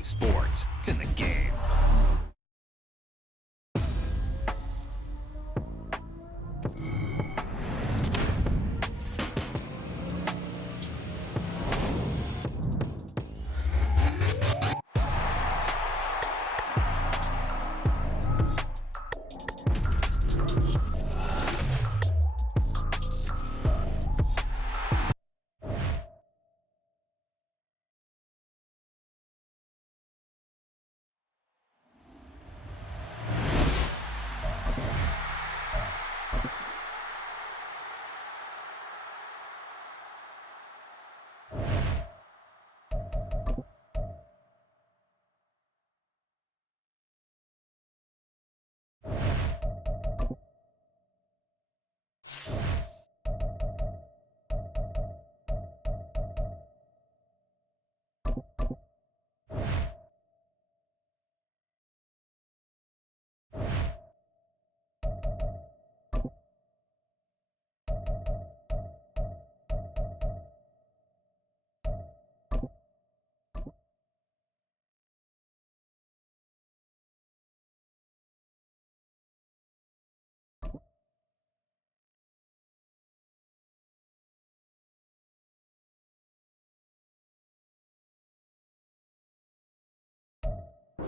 EA Sports. It's in the game.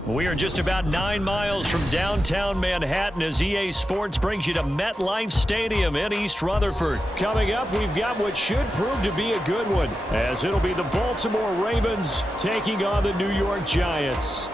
We are just about 9 miles from downtown Manhattan as EA Sports brings you to MetLife Stadium in East Rutherford. Coming up, we've got what should prove to be a good one, as it'll be the Baltimore Ravens taking on the New York Giants.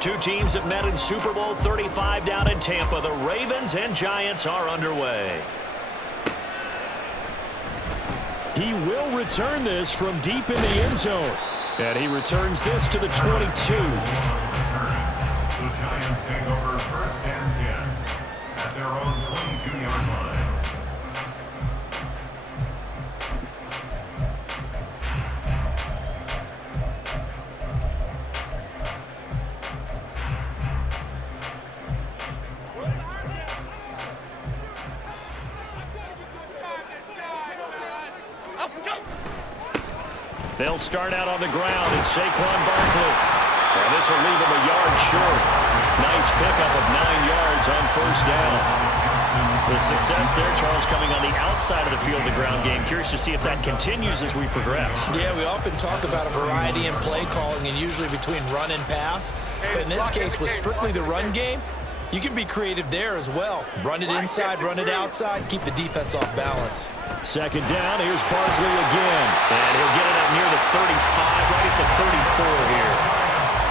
Two teams have met in Super Bowl 35 down in Tampa. The Ravens and Giants are underway. He will return this from deep in the end zone. And he returns this to the 22. The Giants take over first and 10 at their own 22-yard line. They'll start out on the ground. It's Saquon Barkley. And this will leave him a yard short. Nice pickup of 9 yards on first down. The success there, Charles, coming on the outside of the field, the ground game. Curious to see if that continues as we progress. Yeah, we often talk about a variety in play calling and usually between run and pass. But in this case, with strictly the run game, you can be creative there as well. Run it inside, run it outside, keep the defense off balance. Second down, here's Barkley again. And he'll get it up near the 35, right at the 34 here.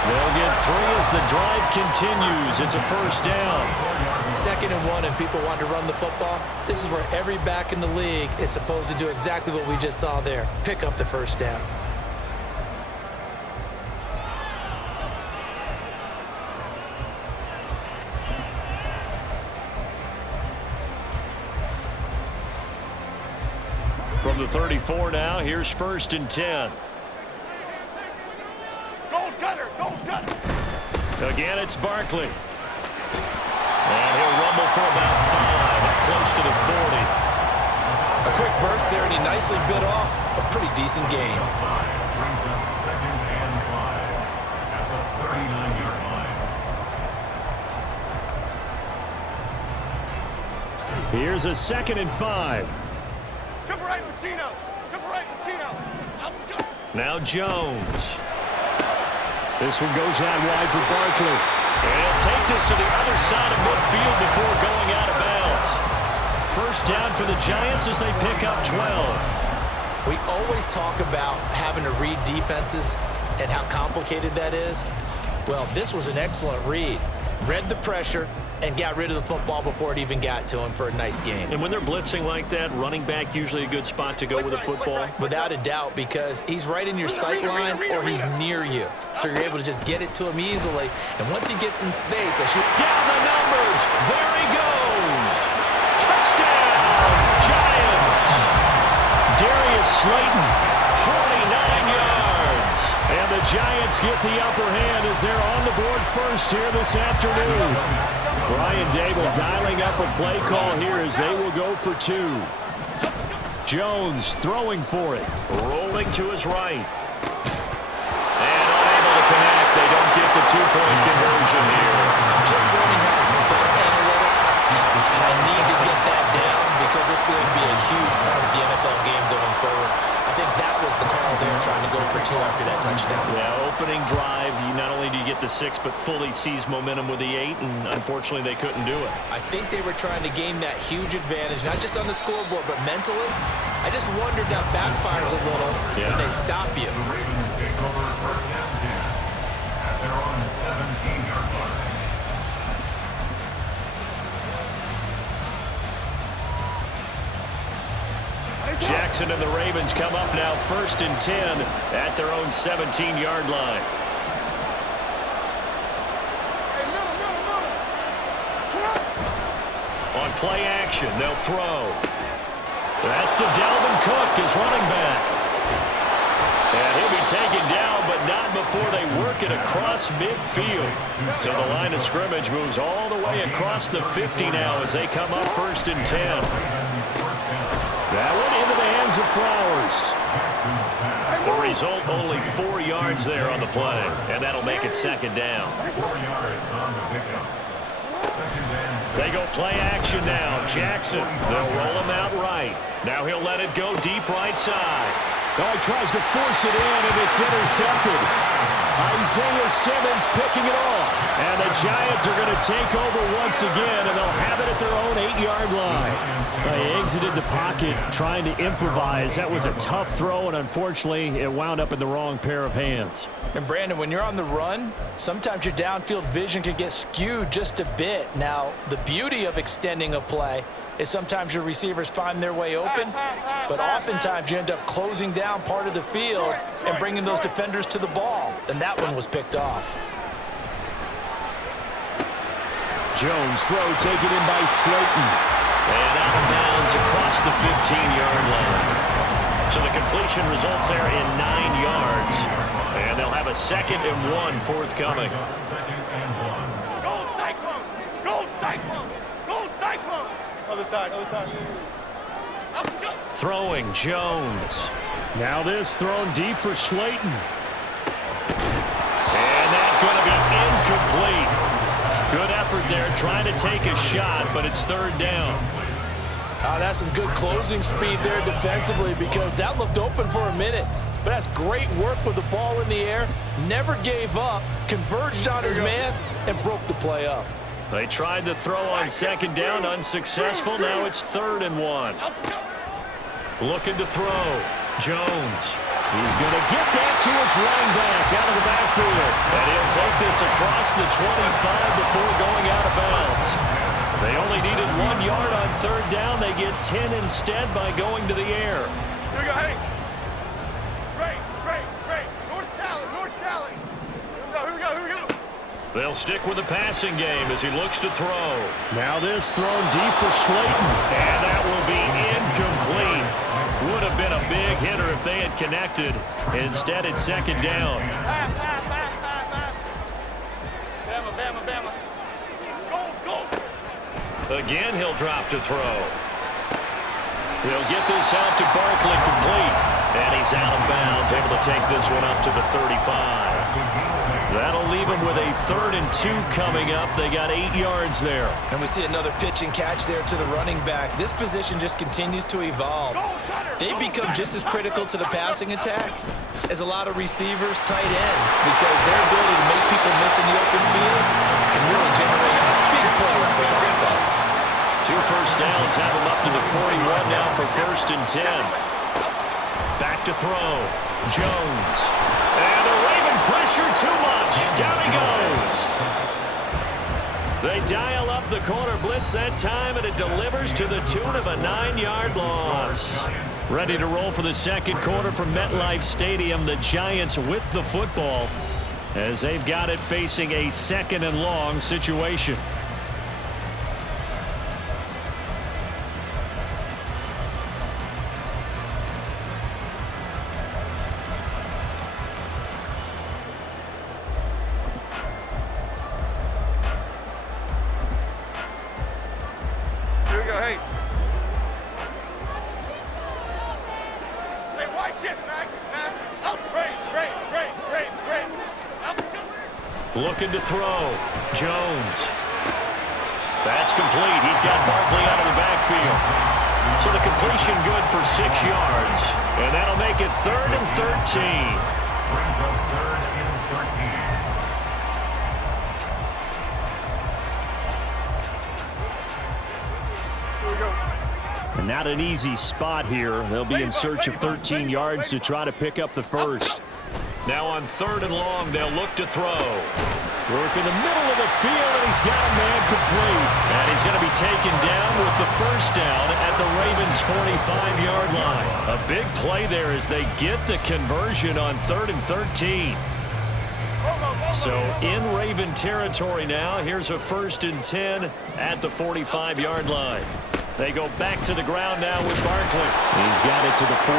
They'll get 3 as the drive continues. It's a first down. 2nd and 1 and people want to run the football. This is where every back in the league is supposed to do exactly what we just saw there. Pick up the first down. From the 34 now, here's 1st and 10. Gold cutter, gold cutter. Again, it's Barkley. And he'll rumble for about 5, up close to the 40. A quick burst there, and he nicely bit off a pretty decent gain. Brings up 2nd and 5 at the 39-yard line. Here's a 2nd and 5. Jump right, Patino. Jump right, Patino. Out we go. Now Jones. This one goes out wide for Barkley. And he'll take this to the other side of midfield before going out of bounds. First down for the Giants as they pick up 12. We always talk about having to read defenses and how complicated that is. Well, this was an excellent read. Read the pressure and got rid of the football before it even got to him for a nice game. And when they're blitzing like that, running back usually a good spot to go with a football? Without a doubt, because he's right in your sight line or he's near you. So you're able to just get it to him easily. And once he gets in space, down the numbers. There he goes. Touchdown, Giants. Darius Slayton, 49 yards. And And the Giants get the upper hand as they're on the board first here this afternoon. Brian Dable dialing up a play call here as they will go for 2. Jones throwing for it. Rolling to his right. And unable to connect. They don't get the 2-point conversion here. I'm just learning how to spell analytics, and I need to get that down because it's going to be a huge part of the NFL game going forward. I think that was the call there, trying to go for 2 after that touchdown. Yeah, opening drive, not only do you get the 6, but fully seize momentum with the 8, and unfortunately they couldn't do it. I think they were trying to gain that huge advantage, not just on the scoreboard, but mentally. I just wonder if that backfires a little when they stop you. The Ravens take over first and 10 at their own 17-yard line. Jackson and the Ravens come up now first and 10 at their own 17-yard line. On play action, they'll throw. That's to Dalvin Cook, his running back. And he'll be taken down, but not before they work it across midfield. So the line of scrimmage moves all the way across the 50 now as they come up first and 10. That one into the hands of Flowers. The result, only 4 yards there on the play, and that'll make it second down. 4 yards on the pickup. Second and 6. They go play action now. Jackson, they'll roll him out right. Now he'll let it go deep right side. Oh, he tries to force it in, and it's intercepted. Isaiah Simmons picking it off. And the Giants are going to take over once again, and they'll have it at their own 8-yard line. They exited the pocket trying to improvise. That was a tough throw, and unfortunately, it wound up in the wrong pair of hands. And Brandon, when you're on the run, sometimes your downfield vision can get skewed just a bit. Now, the beauty of extending a play is sometimes your receivers find their way open, but oftentimes you end up closing down part of the field and bringing those defenders to the ball, and that one was picked off. Jones throw taken in by Slayton. And out of bounds across the 15-yard line. So the completion results there in 9 yards. And they'll have a 2nd and 1 forthcoming. Second and 1. Gold Cyclone! Gold Cyclone! Gold Cyclone! Other side, other side. Up, go! Throwing Jones. Now this thrown deep for Slayton. And that's going to be incomplete. Good effort there, trying to take a shot, but it's 3rd down. That's some good closing speed there defensively because that looked open for a minute. But that's great work with the ball in the air. Never gave up, converged on his man, and broke the play up. They tried to throw on 2nd down, unsuccessful. Now it's 3rd and 1. Looking to throw. Jones. He's going to get that to his running back out of the backfield. And he'll take this across the 25 before going out of bounds. They only needed 1 yard on 3rd down. They get 10 instead by going to the air. Here we go, hey! Great! North Sally, North Sally! Here we go! They'll stick with the passing game as he looks to throw. Now this thrown deep for Slayton. And that will be incomplete. Would have been a big hitter if they had connected. Instead, it's 2nd down. Bama. Go! Again, he'll drop to throw. He'll get this out to Barkley complete. And he's out of bounds, able to take this one up to the 35. That'll leave him with a 3rd and 2 coming up. They got 8 yards there. And we see another pitch and catch there to the running back. This position just continues to evolve. They become just as critical to the passing attack as a lot of receivers, tight ends, because their ability to make people miss in the open field can really generate big plays for an offense. 2 first downs have him up to the 41 now for 1st and 10. Back to throw. Jones. And the Raven pressure too much. Down he goes. They dial up the corner blitz that time, and it delivers to the tune of a 9-yard loss. Ready to roll for the 2nd quarter from MetLife Stadium. The Giants with the football as they've got it facing a 2nd and long situation. shift, Mac. Out, great. Looking to throw. Jones. That's complete. He's got Barkley out of the backfield. So the completion good for 6 yards. And that'll make it 3rd and 13. Brings up 3rd and 13. Here we go. And not an easy spot here. They'll be in search of 13 yards to try to pick up the first. Now on 3rd and long, they'll look to throw. Work in the middle of the field, and he's got a man complete. And he's going to be taken down with the first down at the Ravens' 45-yard line. A big play there as they get the conversion on 3rd and 13. So in Raven territory now, here's a 1st and 10 at the 45-yard line. They go back to the ground now with Barkley. He's got it to the 43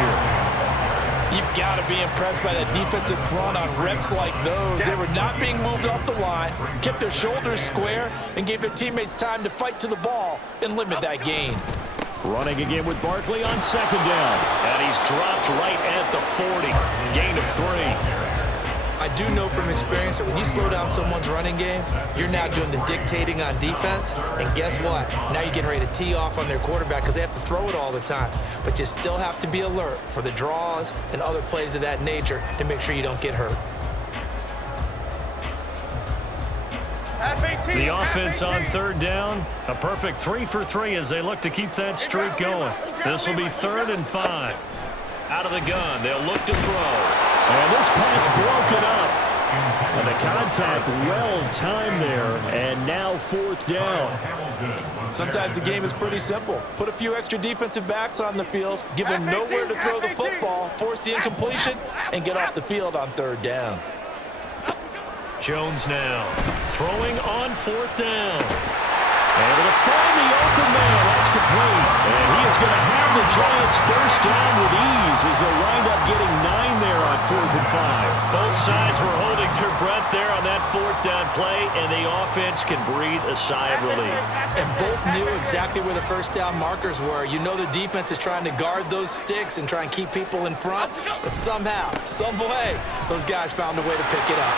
here. You've got to be impressed by that defensive front on reps like those. They were not being moved off the line, kept their shoulders square, and gave their teammates time to fight to the ball and limit that gain. Running again with Barkley on 2nd down. And he's dropped right at the 40. Gain of 3. I do know from experience that when you slow down someone's running game, you're now doing the dictating on defense. And guess what? Now you're getting ready to tee off on their quarterback because they have to throw it all the time. But you still have to be alert for the draws and other plays of that nature to make sure you don't get hurt. The offense on 3rd down. A perfect 3 for 3 as they look to keep that streak going. This will be 3rd and 5. Out of the gun, they'll look to throw. And this pass broken up. And the contact well timed there, and now 4th down. Sometimes the game is pretty simple. Put a few extra defensive backs on the field, give them nowhere to throw the football, force the incompletion, and get off the field on 3rd down. Jones now throwing on 4th down. Able to find the open man. That's complete. And he is going to have the Giants first down with ease as they'll wind up getting 9 there on 4th and 5. Both sides were holding their breath there on that 4th down play, and the offense can breathe a sigh of relief. And both knew exactly where the first down markers were. You know the defense is trying to guard those sticks and try and keep people in front, but somehow, some way, those guys found a way to pick it up.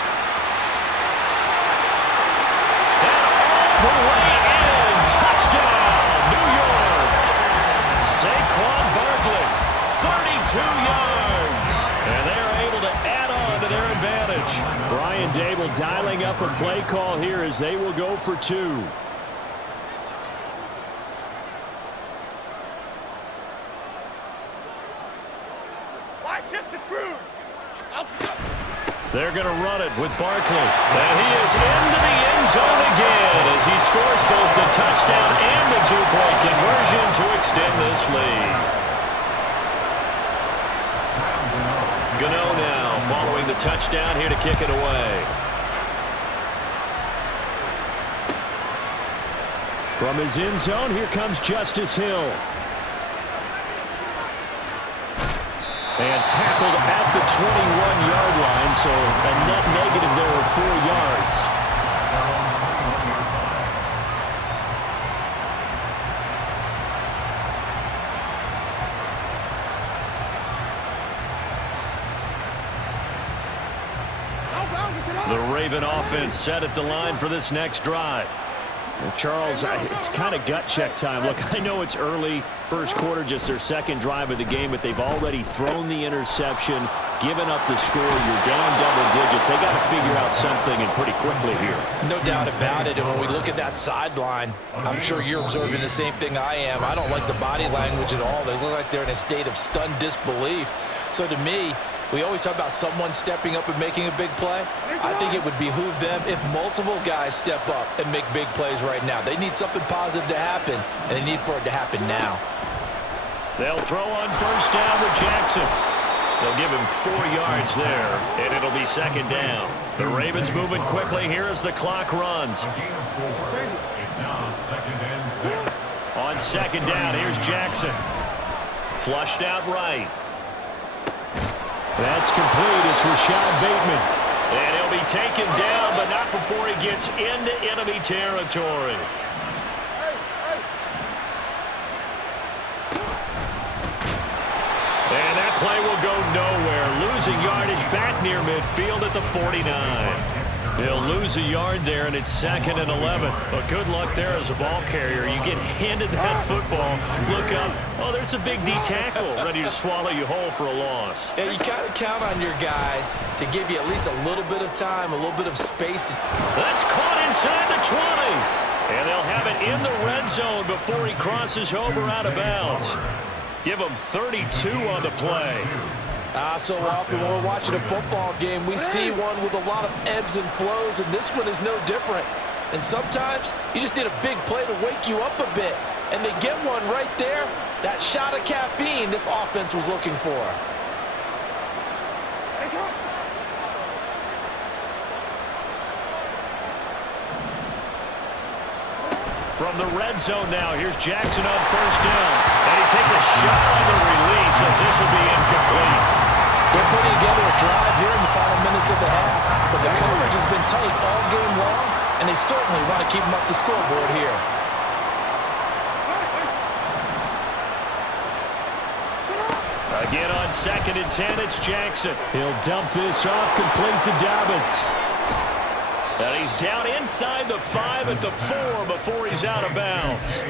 The way in, touchdown, New York. Saquon Barkley, 32 yards. And they're able to add on to their advantage. Brian Dable dialing up a play call here as they will go for 2. Why shift to Cruz? They're going to run it with Barkley. And he is into the end zone again as he scores both the touchdown and the 2-point conversion to extend this lead. Gano now following the touchdown here to kick it away. From his end zone, here comes Justice Hill. And tackled at the 21-yard line, so a net negative there of 4 yards. The Raven offense set at the line for this next drive. Well, Charles, it's kind of gut check time. Look, I know it's early, first quarter, just their 2nd drive of the game, but they've already thrown the interception, given up the score. You're down double digits. They got to figure out something, and pretty quickly here. No doubt about it. And when we look at that sideline, I'm sure you're observing the same thing I am. I don't like the body language at all. They look like they're in a state of stunned disbelief. So to me, we always talk about someone stepping up and making a big play. I think it would behoove them if multiple guys step up and make big plays right now. They need something positive to happen, and they need for it to happen now. They'll throw on first down with Jackson. They'll give him 4 yards there, and it'll be 2nd down. The Ravens moving quickly here as the clock runs. It's now 2nd and 6. On 2nd down, here's Jackson. Flushed out right. That's complete. It's Rashad Bateman. And he'll be taken down, but not before he gets into enemy territory. And that play will go nowhere. Losing yardage back near midfield at the 49. He'll lose a yard there, and it's 2nd and 11. But good luck there as a ball carrier. You get handed that football, look up, oh, there's a big D tackle ready to swallow you whole for a loss. Yeah, you got to count on your guys to give you at least a little bit of time, a little bit of space. That's caught inside the 20. And they'll have it in the red zone before he crosses over out of bounds. Give him 32 on the play. So often when we're watching a football game, we see one with a lot of ebbs and flows, and this one is no different. And sometimes you just need a big play to wake you up a bit. And they get one right there. That shot of caffeine this offense was looking for. From the red zone now, here's Jackson on first down. And he takes a shot on the release as this will be incomplete. They're putting together a drive here in the final minutes of the half. But the coverage has been tight all game long, and they certainly want to keep them up the scoreboard here. Again on 2nd and 10, it's Jackson. He'll dump this off complete to Dobbins. And he's down inside the 5 at the 4 before he's out of bounds.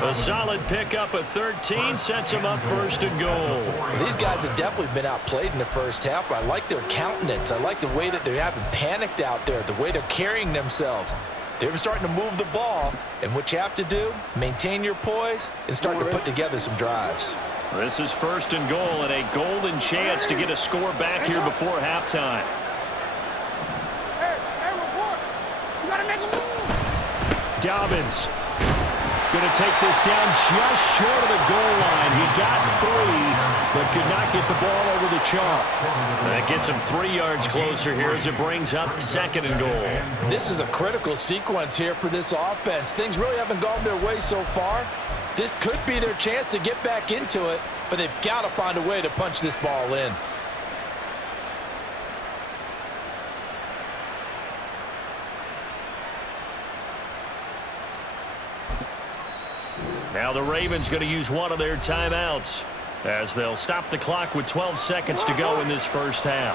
A solid pickup of 13 sets him up 1st and goal. These guys have definitely been outplayed in the first half. I like their countenance. I like the way that they haven't panicked out there, the way they're carrying themselves. They're starting to move the ball, and what you have to do, maintain your poise and start to put together some drives. This is 1st and goal and a golden chance to get a score back here before halftime. Dobbins going to take this down just short of the goal line. He got 3, but could not get the ball over the chalk. That gets him 3 yards closer here as it brings up 2nd and goal. This is a critical sequence here for this offense. Things really haven't gone their way so far. This could be their chance to get back into it, but they've got to find a way to punch this ball in. Now the Ravens going to use one of their timeouts as they'll stop the clock with 12 seconds to go in this first half.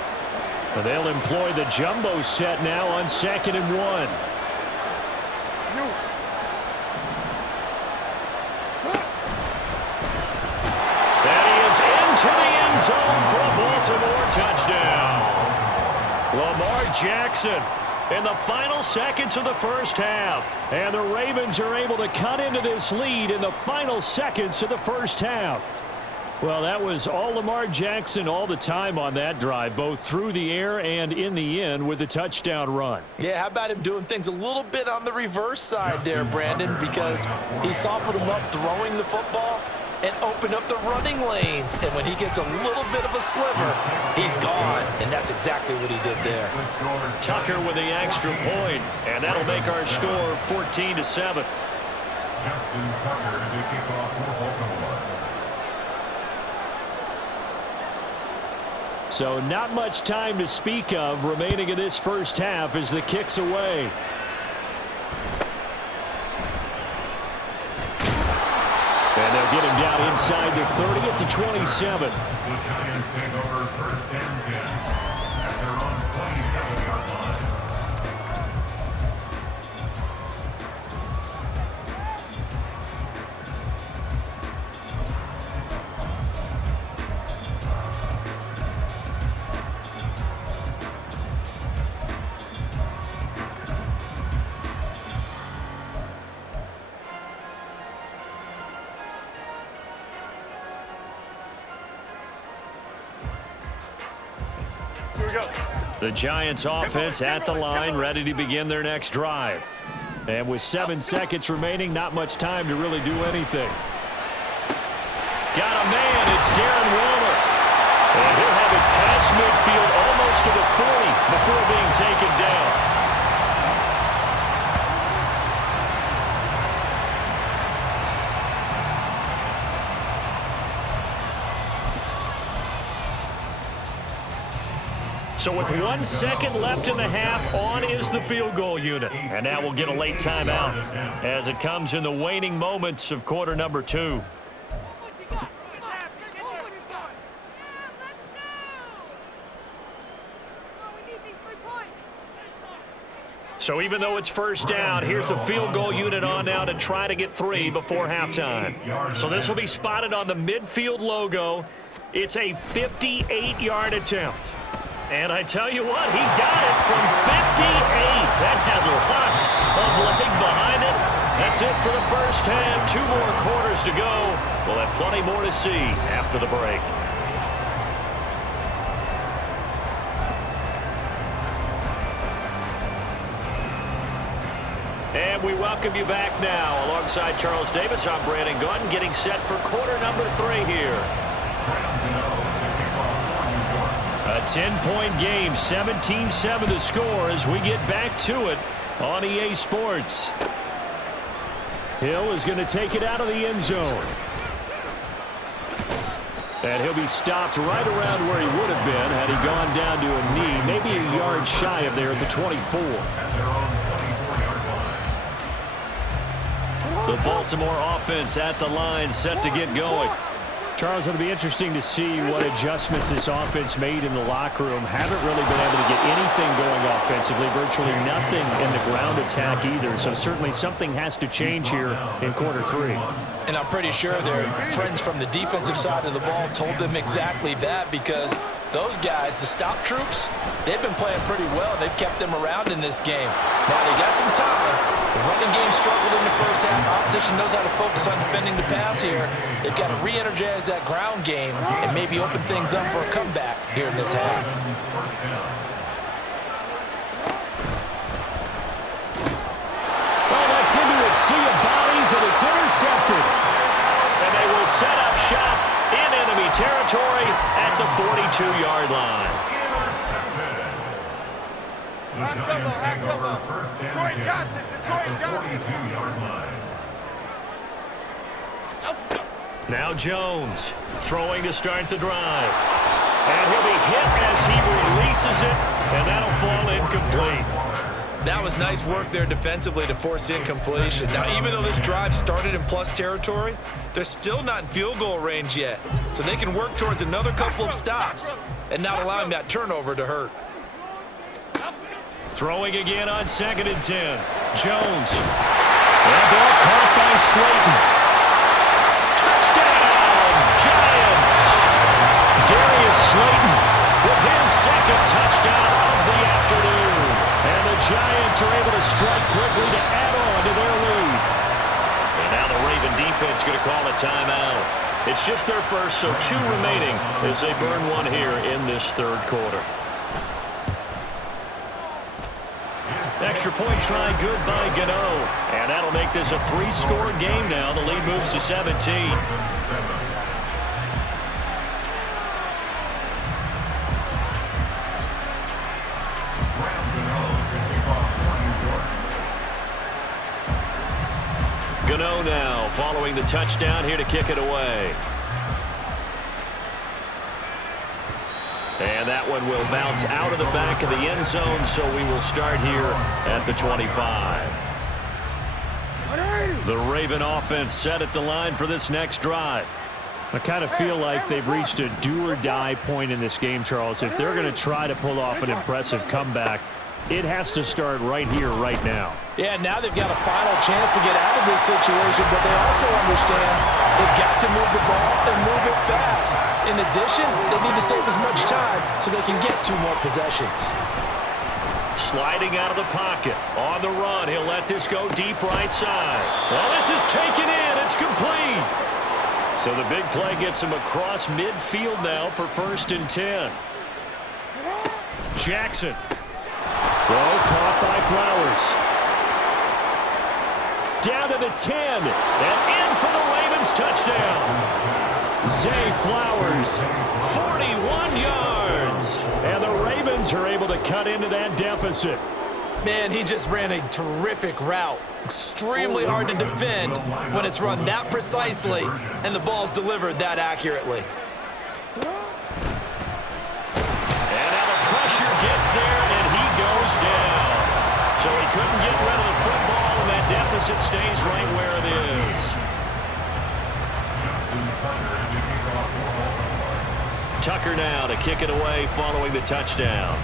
And they'll employ the jumbo set now on 2nd and 1. That is into the end zone for a Baltimore touchdown. Lamar Jackson in the final seconds of the first half. And the Ravens are able to cut into this lead in the final seconds of the first half. Well, that was all Lamar Jackson all the time on that drive, both through the air and in the end with a touchdown run. Yeah, how about him doing things a little bit on the reverse side there, Brandon, because he softened him up throwing the football and opened up the running lanes. And when he gets a little bit of a sliver, he's gone. And that's exactly what he did there. Tucker with the extra point, and that'll make our score 14-7. Justin Tucker to kick off for Baltimore. So not much time to speak of remaining in this first half as the kick's away. And they'll get him down inside the 30 at the 27. The Giants take over 1st and 10 at their own 27-yard line. The Giants offense at the line, ready to begin their next drive. And with 7 seconds remaining, not much time to really do anything. Got a man, it's Darren Waller. And he'll have it past midfield almost to the 40 before being taken down. So with 1 second left in the half, on is the field goal unit. And now we'll get a late timeout as it comes in the waning moments of quarter number 2. So even though it's first down, here's the field goal unit on now to try to get 3 before halftime. So this will be spotted on the midfield logo. It's a 58-yard attempt. And I tell you what, he got it from 58. That had lots of leg behind it. That's it for the first half. 2 more quarters to go. We'll have plenty more to see after the break. And we welcome you back now. Alongside Charles Davis, I'm Brandon Gaudin, getting set for quarter number 3 here. A 10-point game, 17-7 the score as we get back to it on EA Sports. Hill is going to take it out of the end zone. And he'll be stopped right around where he would have been had he gone down to a knee, maybe a yard shy of there at the 24. The Baltimore offense at the line, set to get going. Charles, it'll be interesting to see what adjustments this offense made in the locker room. Haven't really been able to get anything going offensively, virtually nothing in the ground attack either. So certainly something has to change here in quarter 3. And I'm pretty sure their friends from the defensive side of the ball told them exactly that, because those guys, the stop troops, they've been playing pretty well. They've kept them around in this game. Now they got some time. The running game struggled in the first half. Opposition knows how to focus on defending the pass here. They've got to re-energize that ground game and maybe open things up for a comeback here in this half. Well, that's into a sea of bodies, and it's intercepted. And they will set up shop in enemy territory at the 42-yard line. Detroit Johnson, Detroit Johnson. 42-yard line. Now Jones throwing to start the drive. And he'll be hit as he releases it, and that'll fall incomplete. That was nice work there defensively to force incompletion. Now, even though this drive started in plus territory, they're still not in field goal range yet. So they can work towards another couple of stops and not allowing that turnover to hurt. Throwing again on 2nd and 10. Jones. That ball caught by Slayton. Touchdown, Giants! Darius Slayton with his 2nd touchdown of the afternoon. And the Giants are able to strike quickly to add on to their lead. And now the Raven defense going to call a timeout. It's just their first, so 2 remaining as they burn 1 here in this 3rd quarter. Extra point try good by Gano. And that'll make this a 3-score game now. The lead moves to 17. Gano now following the touchdown here to kick it away. And that one will bounce out of the back of the end zone, so we will start here at the 25. The Raven offense set at the line for this next drive. I kind of feel like they've reached a do-or-die point in this game, Charles. If they're going to try to pull off an impressive comeback, it has to start right here, right now. Yeah, now they've got a final chance to get out of this situation, but they also understand they've got to move the ball and move it fast. In addition, they need to save as much time so they can get 2 more possessions. Sliding out of the pocket. On the run, he'll let this go deep right side. Well, this is taken in. It's complete. So the big play gets him across midfield now for 1st and 10. Jackson. Throw caught by Flowers. Down to the 10. And in for the Ravens touchdown. Zay Flowers, 41 yards. And the Ravens are able to cut into that deficit. Man, he just ran a terrific route. Extremely hard to defend when it's run that precisely and the ball's delivered that accurately. And now the pressure gets there, and he goes down. So he couldn't get rid of the football, and that deficit stays right where it is. Tucker now to kick it away following the touchdown.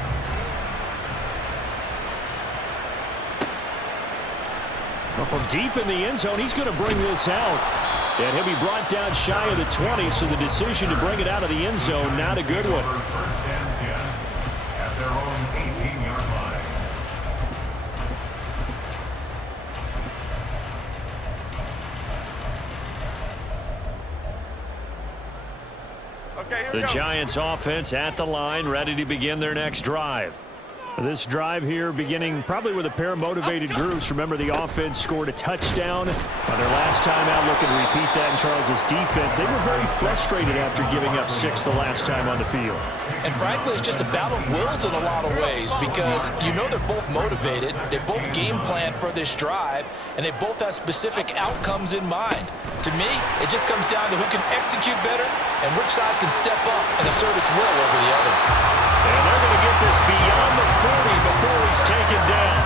Well, from deep in the end zone, he's going to bring this out. And he'll be brought down shy of the 20, so the decision to bring it out of the end zone, not a good one. First and 10 at their own 18-yard line. Okay, here we The go. Giants offense at the line, ready to begin their next drive. This drive here beginning probably with a pair of motivated groups. Remember, the offense scored a touchdown on their last time out, looking to repeat that in Charles's defense. They were very frustrated after giving up 6 the last time on the field. And frankly, it's just a battle of wills in a lot of ways because you know they're both motivated, they both game plan for this drive, and they both have specific outcomes in mind. To me, it just comes down to who can execute better and which side can step up and assert its will over the other. And they're going to get this beyond the 40 before he's taken down.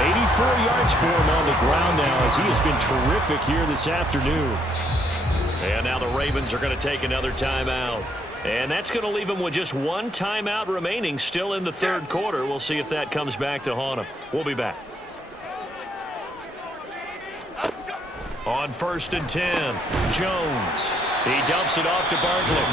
84 yards for him on the ground now as he has been terrific here this afternoon. And now the Ravens are going to take another timeout. And that's going to leave them with just one timeout remaining still in the third quarter. We'll see if that comes back to haunt them. We'll be back. On 1st and 10, Jones. He dumps it off to Barkley.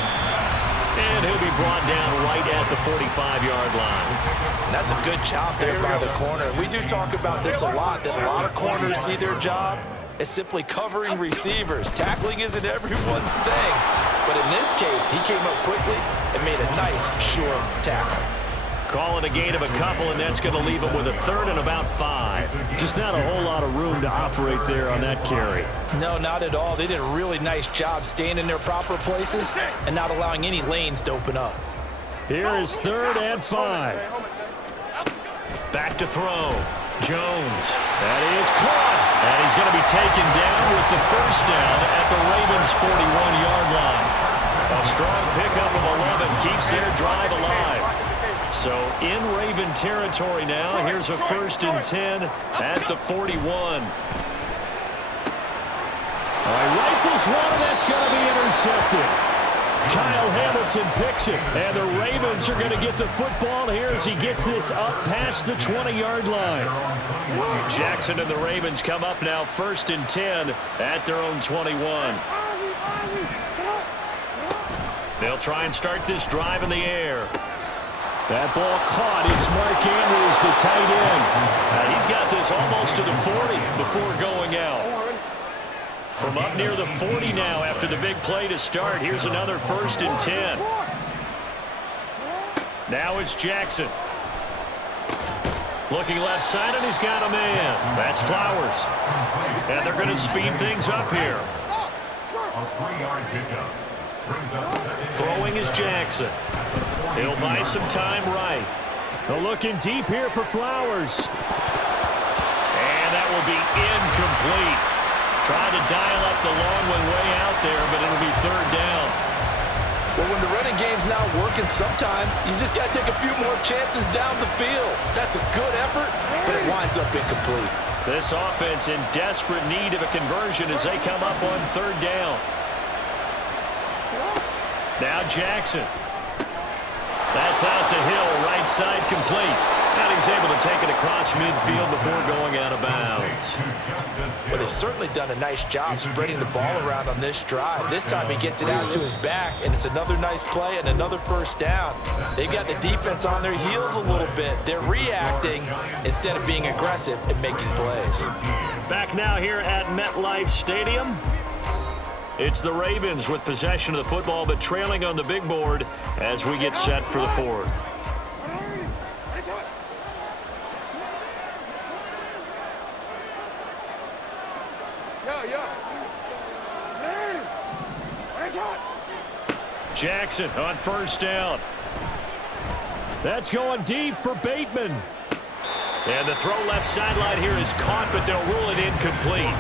And he'll be brought down right at the 45-yard line. And that's a good job there by the corner. We do talk about this a lot, that a lot of corners see their job as simply covering receivers. Tackling isn't everyone's thing. But in this case, he came up quickly and made a nice, sure tackle. Call it a gain of a couple, and that's going to leave him with a 3rd and about 5. Just not a whole lot of room to operate there on that carry. No, not at all. They did a really nice job staying in their proper places and not allowing any lanes to open up. Here is 3rd and 5. Back to throw. Jones. That is caught. And he's going to be taken down with the 1st down at the Ravens' 41-yard line. A strong pickup of 11 keeps their drive alive. So in Raven territory now, here's a 1st and 10 at the 41. All right, rifles one, and that's going to be intercepted. Kyle Hamilton picks it, and the Ravens are going to get the football here as he gets this up past the 20-yard line. Jackson and the Ravens come up now 1st and 10 at their own 21. They'll try and start this drive in the air. That ball caught. It's Mark Andrews, the tight end. He's got this almost to the 40 before going out. From up near the 40 now after the big play to start. Here's another 1st and 10. Now it's Jackson. Looking left side, and he's got a man. That's Flowers. And they're going to speed things up here. A 3-yard pickup. Throwing is Jackson. He'll buy some time right. They're looking deep here for Flowers. And that will be incomplete. Trying to dial up the long one way out there, but it'll be 3rd down. Well, when the running game's not working, sometimes you just got to take a few more chances down the field. That's a good effort, but it winds up incomplete. This offense in desperate need of a conversion as they come up on 3rd down. Now Jackson. That's out to Hill, right side complete. And he's able to take it across midfield before going out of bounds. Well, they've certainly done a nice job spreading the ball around on this drive. This time he gets it out to his back, and it's another nice play and another 1st down. They've got the defense on their heels a little bit. They're reacting instead of being aggressive and making plays. Back now here at MetLife Stadium. It's the Ravens with possession of the football, but trailing on the big board as we get set for the 4th. Jackson on 1st down. That's going deep for Bateman. And the throw left sideline here is caught, but they'll rule it incomplete.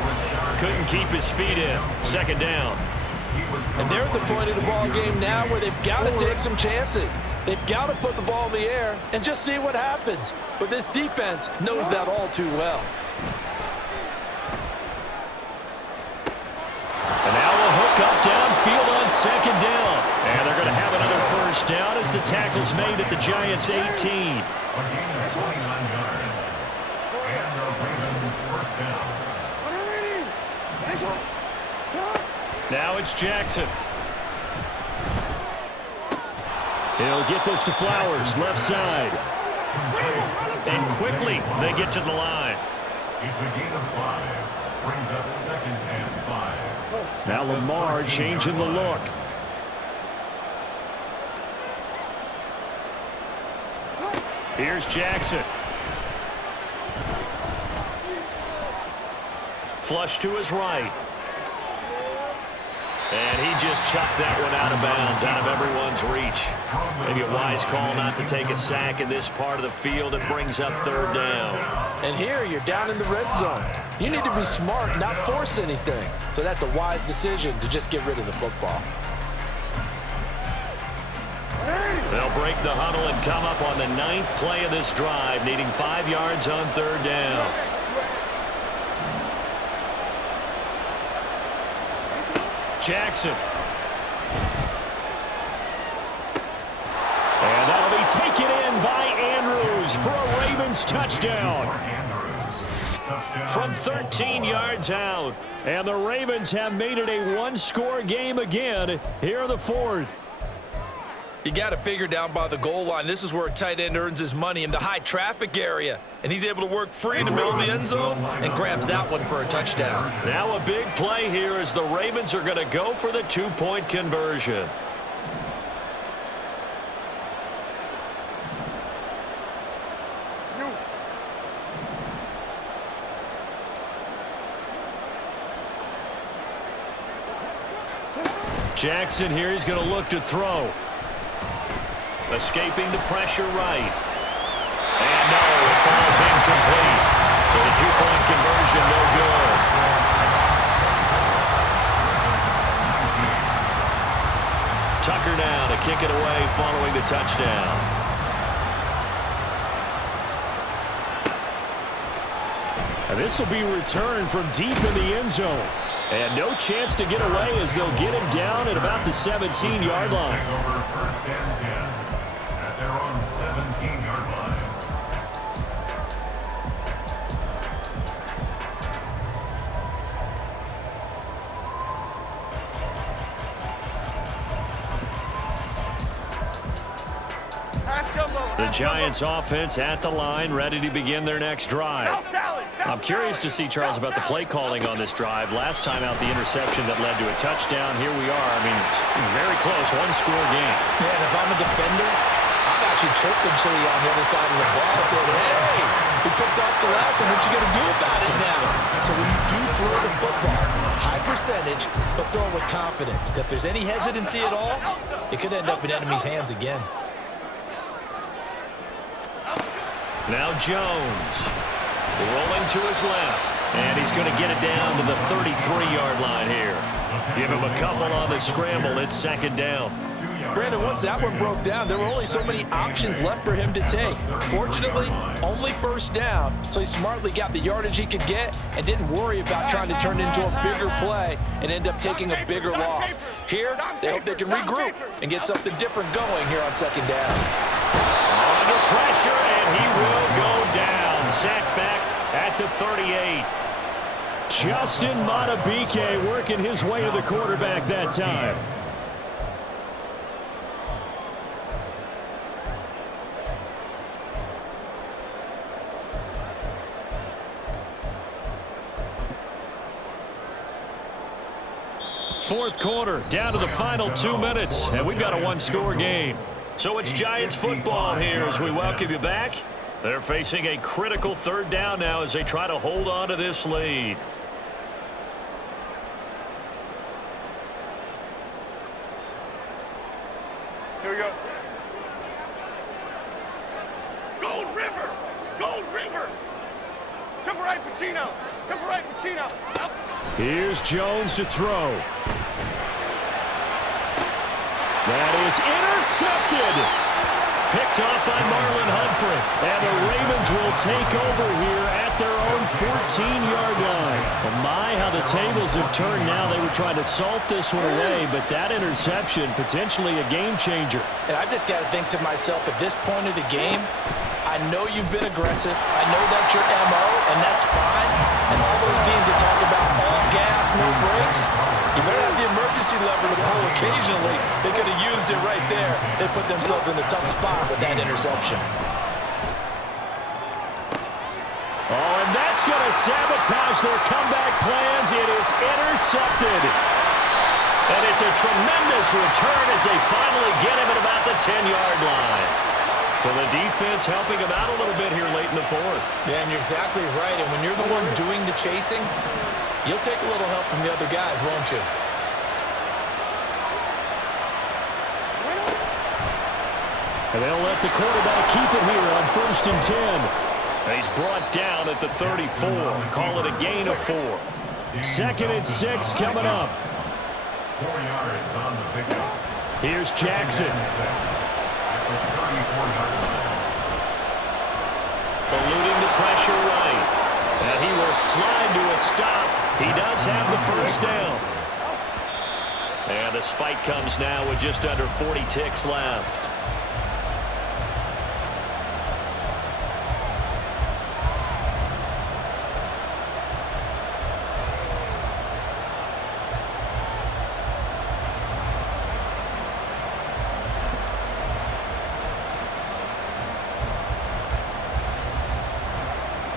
Couldn't keep his feet in. 2nd down. And they're at the point of the ball game now where they've got to take some chances. They've got to put the ball in the air and just see what happens. But this defense knows that all too well. And now a hook up downfield on 2nd down. And they're going to have another 1st down as the tackle's made at the Giants' 18. A gain of 29 yards. And a Raven 1st down. Now it's Jackson. He'll get this to Flowers, left side. And quickly, they get to the line. It's a gain of 5. Brings up 2nd and 5. Now Lamar changing the look. Here's Jackson. Flush to his right. And he just chucked that one out of bounds, out of everyone's reach. Maybe a wise call not to take a sack in this part of the field. It brings up 3rd down. And here you're down in the red zone. You need to be smart, not force anything. So that's a wise decision to just get rid of the football. They'll break the huddle and come up on the 9th play of this drive, needing 5 yards on 3rd down. Jackson. And that'll be taken in by Andrews for a Ravens touchdown. From 13 yards out. And the Ravens have made it a one-score game again here in the 4th. You got to figure down by the goal line. This is where a tight end earns his money, in the high traffic area. And he's able to work free in the middle of the end zone and grabs that one for a touchdown. Now a big play here as the Ravens are going to go for the 2-point conversion. Jackson here, he's going to look to throw. Escaping the pressure right. And no, it falls incomplete. So the 2-point conversion no good. Tucker now to kick it away following the touchdown. And this will be returned from deep in the end zone. And no chance to get away as they'll get him down at about the 17-yard line. Over 1st and 10 at their own 17-yard line. The Giants offense at the line, ready to begin their next drive. I'm curious to see, Charles, about the play calling on this drive. Last time out, the interception that led to a touchdown. Here we are. I mean, very close, one-score game. Yeah, and if I'm a defender, I'm actually chirping Chili on the other side of the ball, saying, hey, we picked off the last one. What you going to do about it now? So when you do throw the football, high percentage, but throw it with confidence. If there's any hesitancy at all, it could end up in enemy's hands again. Now Jones rolling to his left, and he's going to get it down to the 33-yard line here. Give him a couple on the scramble. It's 2nd down. Brandon, once that one broke down, there were only so many options left for him to take. Fortunately, only 1st down, so he smartly got the yardage he could get and didn't worry about trying to turn it into a bigger play and end up taking a bigger loss. Here, they hope they can regroup and get something different going here on 2nd down. Under pressure, and he will go down. Sacked back at the 38. Justin Madubuike working his way to the quarterback that time. Fourth quarter, down to the final 2 minutes, and we've got a one-score game. So it's Giants football here as we welcome you back. They're facing a critical 3rd down now as they try to hold on to this lead. Here we go. Gold River! Gold River! Jump right, Pacino! Jump right, Pacino! Up. Here's Jones to throw. That is intercepted. Picked off by Marlon Humphrey. And the Ravens will take over here at their own 14-yard line. Well, my, how the tables have turned now. They were trying to salt this one away, but that interception, potentially a game changer. And I've just got to think to myself, at this point of the game, I know you've been aggressive. I know that's your MO, and that's fine. And all those teams that talk about all gas, no brakes, you better have the emergency lever to pull occasionally. They could have used it right there. They put themselves in a tough spot with that interception. Oh, and that's going to sabotage their comeback plans. It is intercepted. And it's a tremendous return as they finally get him at about the 10-yard line. So the defense helping him out a little bit here late in the fourth. Yeah, and you're exactly right. And when you're the one doing the chasing, you'll take a little help from the other guys, won't you? And they'll let the quarterback keep it here on 1st and 10. And he's brought down at the 34. Call it a gain of 4. 2nd and 6 coming up. 4 yards on the pickup. Here's Jackson. Eluding the pressure right. And he will slide to a stop. He does have the first down. And the spike comes now with just under 40 ticks left.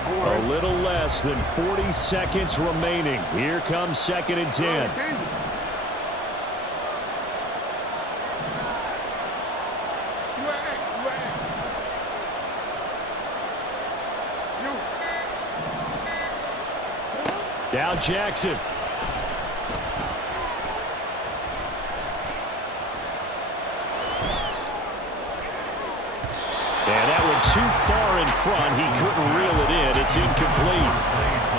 A little less than 40 seconds remaining. Here comes 2nd and 10. Now Jackson. And that one too far in front. He couldn't reel it in. It's incomplete.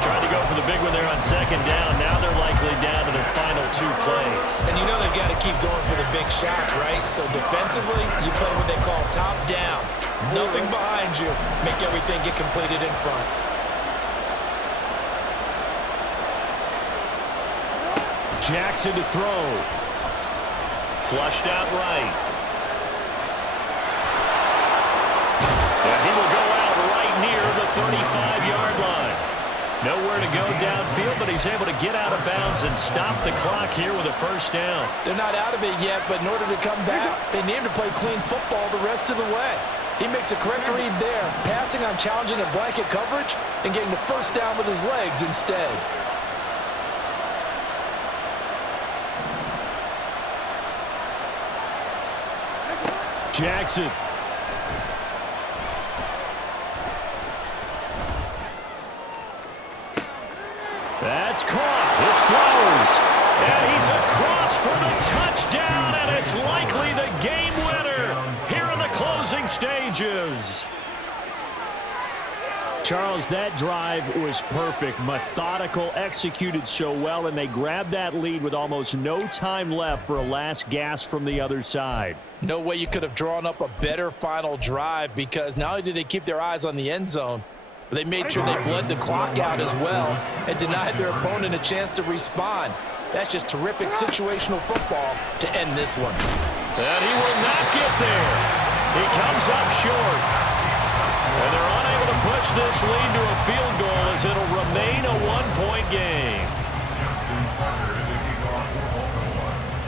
Tried to go for the big one there on 2nd down. Now they're likely down to their final 2 plays. And you know they've got to keep going for the big shot, right? So defensively, you play what they call top down. Nothing behind you. Make everything get completed in front. Jackson to throw. Flushed out right. And he will go out right near the 35-yard line. Nowhere to go downfield, but he's able to get out of bounds and stop the clock here with a first down. They're not out of it yet, but in order to come back, they need him to play clean football the rest of the way. He makes a correct read there, passing on challenging a blanket coverage and getting the first down with his legs instead. Jackson. That's caught. It's Flowers. And he's across for the touchdown, and it's likely the game winner here in the closing stages. Charles, that drive was perfect, methodical, executed so well, and they grabbed that lead with almost no time left for a last gasp from the other side. No way you could have drawn up a better final drive, because not only did they keep their eyes on the end zone, but they made sure they bled the clock out as well and denied their opponent a chance to respond. That's just terrific situational football to end this one. And he will not get there. He comes up short. And they're unable to push this lead to a field goal as it'll remain a one-point game.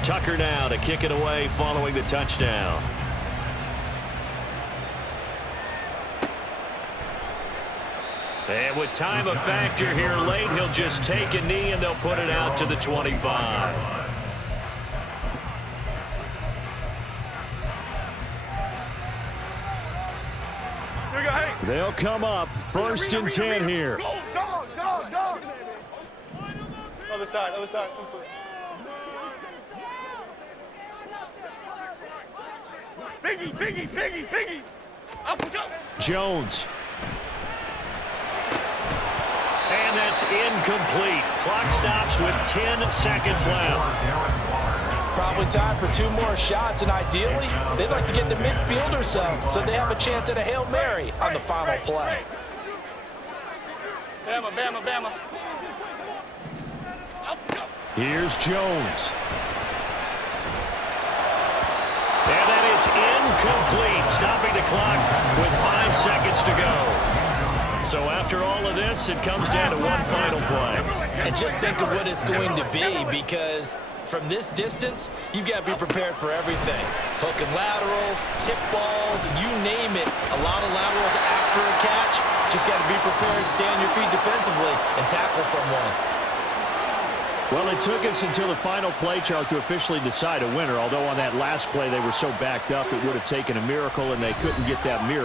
Tucker now to kick it away following the touchdown. And with time a factor here late, he'll just take a knee and they'll put it out to the 25. They'll come up 1st and 10 here. Go, dog, dog, dog. Other side, other side. Biggie, Biggie, Biggie, Biggie. Up we go. Jones. And that's incomplete. Clock stops with 10 seconds left. Probably time for 2 more shots, and ideally, they'd like to get to midfield or so they have a chance at a Hail Mary on the final play. Bama, Bama, Bama. Here's Jones. And that is incomplete, stopping the clock with 5 seconds to go. So after all of this, it comes down to one final play. And just think of what it's going to be, because from this distance, you've got to be prepared for everything. Hook and laterals, tip balls, you name it. A lot of laterals after a catch. Just got to be prepared, stay on your feet defensively, and tackle someone. Well, it took us until the final play, Charles, to officially decide a winner. Although on that last play they were so backed up, it would have taken a miracle, and they couldn't get that miracle.